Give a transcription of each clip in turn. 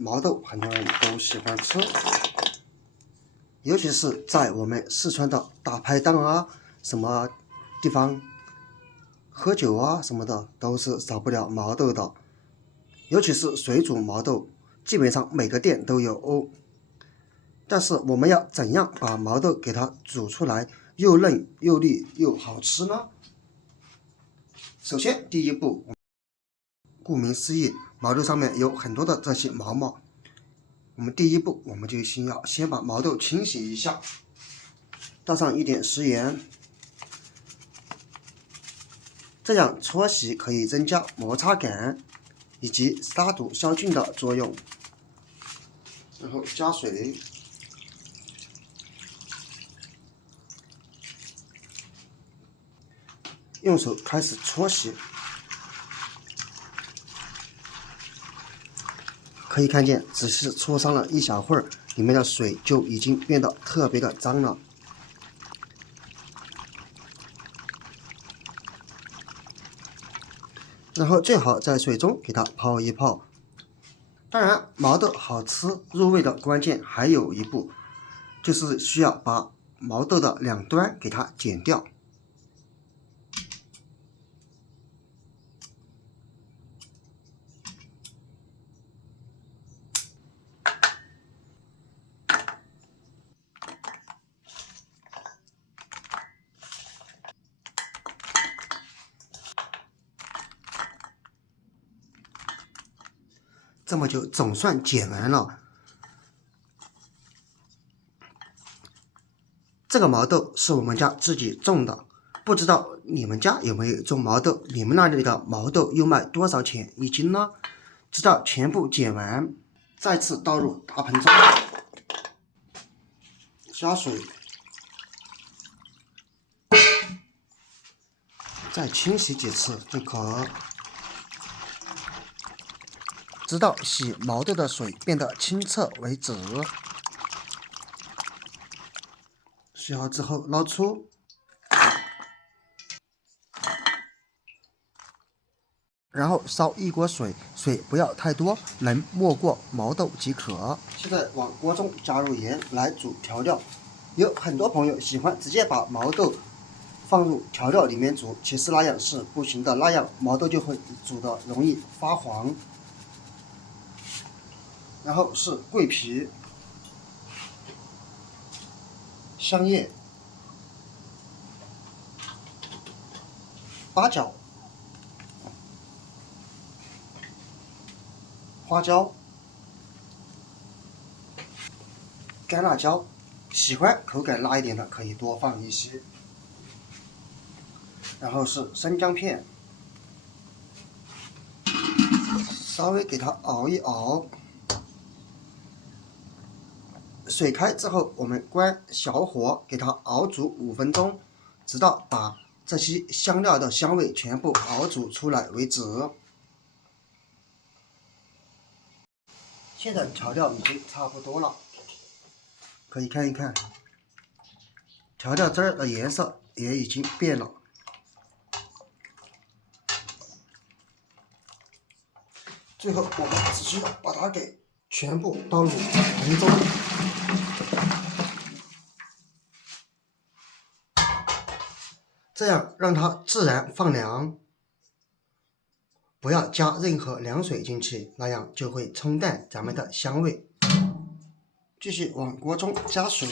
毛豆很多人都喜欢吃，尤其是在我们四川的大排档啊，什么地方喝酒啊什么的，都是少不了毛豆的。尤其是水煮毛豆，基本上每个店都有哦。但是我们要怎样把毛豆给它煮出来，又嫩又绿又好吃呢？首先，第一步，顾名思义，毛豆上面有很多的这些毛毛。我们第一步，我们就先把毛豆清洗一下，倒上一点食盐，这样搓洗可以增加摩擦感以及杀毒消菌的作用。然后加水，用手开始搓洗。可以看见，只是搓上了一小会儿，里面的水就已经变得特别的脏了。然后最好在水中给它泡一泡。当然，毛豆好吃入味的关键还有一步，就是需要把毛豆的两端给它剪掉。这么就总算剪完了。这个毛豆是我们家自己种的，不知道你们家有没有种毛豆？你们那里的毛豆又卖多少钱一斤呢？直到全部剪完，再次倒入大盆中，加水，再清洗几次就可，直到洗毛豆的水变得清澈为止。洗好之后捞出，然后烧一锅水，水不要太多，能没过毛豆即可。现在往锅中加入盐来煮调料。有很多朋友喜欢直接把毛豆放入调料里面煮，其实那样是不行的，那样毛豆就会煮的容易发黄。然后是桂皮、香叶、八角、花椒、干辣椒，喜欢口感辣一点的可以多放一些。然后是生姜片，稍微给它熬一熬。水开之后，我们关小火给它熬煮5分钟，直到把这些香料的香味全部熬煮出来为止。现在调料已经差不多了，可以看一看，调料汁儿的颜色也已经变了。最后，我们仔细的把它给全部倒入盆中，这样让它自然放凉，不要加任何凉水进去，那样就会冲淡咱们的香味。继续往锅中加水，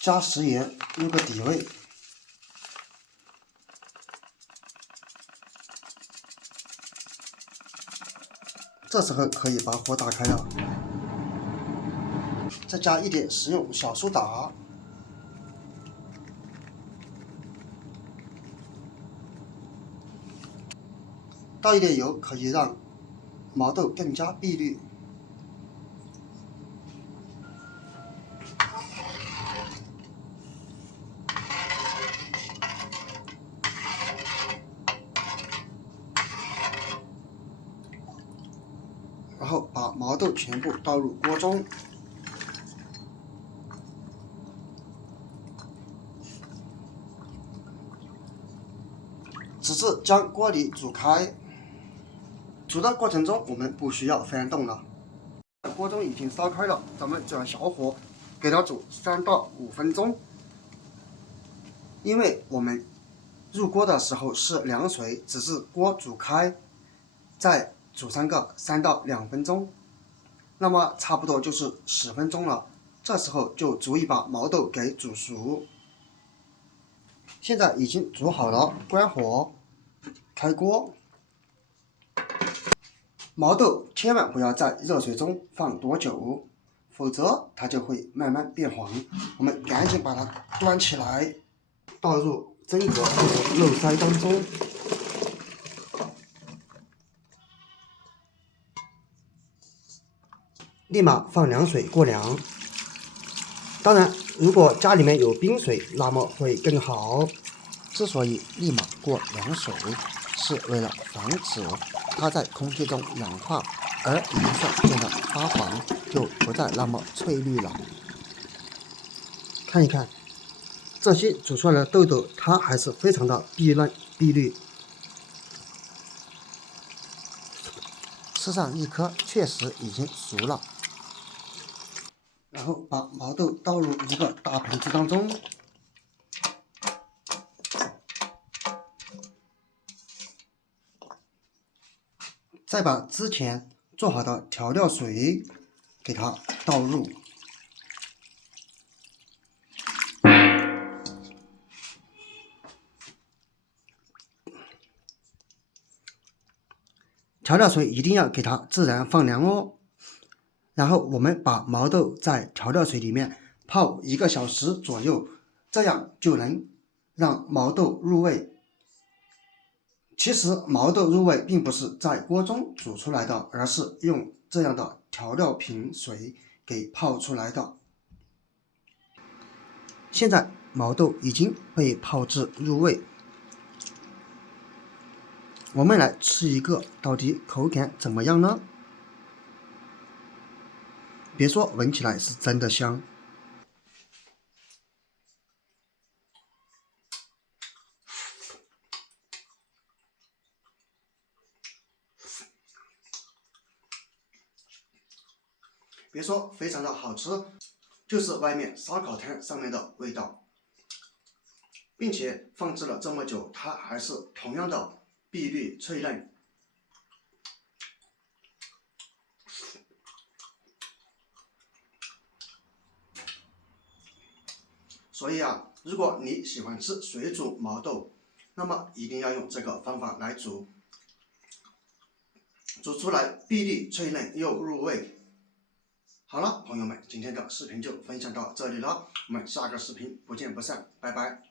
加食盐入个底味。这时候可以把火打开了，再加一点食用小苏打，倒一点油可以让毛豆更加碧绿。然后把毛豆全部倒入锅中，直至将锅底煮开。煮的过程中，我们不需要翻动了。锅中已经烧开了，咱们转小火，给它煮3到5分钟。因为我们入锅的时候是凉水，只是锅煮开，再煮3到2分钟，那么差不多就是10分钟了。这时候就足以把毛豆给煮熟。现在已经煮好了，关火，开锅。毛豆千万不要在热水中放多久，否则它就会慢慢变黄。我们赶紧把它端起来，倒入蒸格或者漏筛当中。立马放凉水过凉。当然，如果家里面有冰水，那么会更好。之所以立马过凉水，是为了防止它在空气中氧化，而颜色变得发黄，就不再那么翠绿了。看一看，这些煮出来的豆豆，它还是非常的碧嫩碧绿。吃上一颗，确实已经熟了。然后把毛豆倒入一个大盆子当中，再把之前做好的调料水给它倒入。调料水一定要给它自然放凉哦。然后我们把毛豆在调料水里面泡1个小时左右，这样就能让毛豆入味。其实毛豆入味并不是在锅中煮出来的，而是用这样的调料瓶水给泡出来的。现在毛豆已经被泡至入味，我们来吃一个，到底口感怎么样呢？别说闻起来是真的香。别说非常的好吃，就是外面烧烤摊上面的味道，并且放置了这么久，它还是同样的碧绿脆嫩。所以啊，如果你喜欢吃水煮毛豆，那么一定要用这个方法来煮，煮出来碧绿脆嫩又入味。好了，朋友们，今天的视频就分享到这里了，我们下个视频不见不散，拜拜。